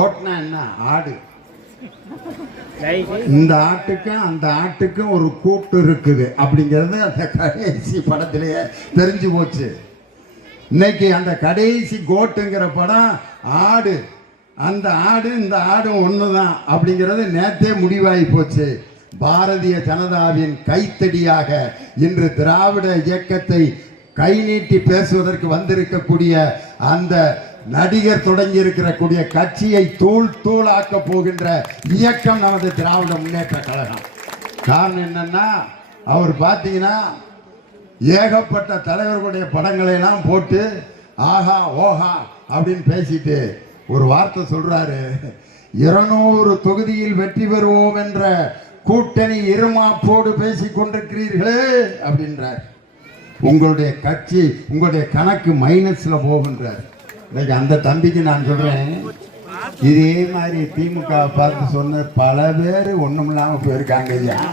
கோட்னா என்ன? ஆடு. இந்த ஆட்டுக்கும் அந்த ஆட்டுக்கும் ஒரு கூட்டு இருக்குது. அப்படிங்கிறது அந்த கடைசி படத்திலேயே தெரிஞ்சு போச்சு. இன்னைக்கு அந்த கடைசி கோட்டுங்கிற படம் ஆடு. அந்த ஆடு இந்த ஆடும் ஒன்று தான் அப்படிங்கிறது நேத்தே முடிவாகி போச்சு. பாரதிய ஜனதாவின் கைத்தடியாக இன்று திராவிட இயக்கத்தை கை நீட்டி பேசுவதற்கு வந்திருக்கக்கூடிய அந்த நடிகர் தொடங்கி இருக்கிறக்கூடிய கட்சியை தூள் தூளாக்க போகின்ற இயக்கம் நமது திராவிட முன்னேற்ற கழகம். காரணம் என்னன்னா அவர் பார்த்தீங்கன்னா ஏகப்பட்ட தலைவர்களுடைய படங்களை எல்லாம் போட்டு ஆஹா ஓஹா அப்படின்னு பேசிட்டு ஒரு வார்த்தை சொல்றாரு. இருநூறு தொகுதியில் வெற்றி பெறுவோம் என்ற கூட்டணி இருமாப்போடு பேசிக் கொண்டிருக்கிறீர்களே அப்படின்றார். உங்களுடைய கட்சி உங்களுடைய கணக்கு மைனஸ்ல போகின்றார் இன்னைக்கு அந்த தம்பிக்கு நான் சொல்றேன். இதே மாதிரி திமுக பார்த்து சொன்ன பல பேர் ஒண்ணும் இல்லாம போயிருக்காங்க ஐயா.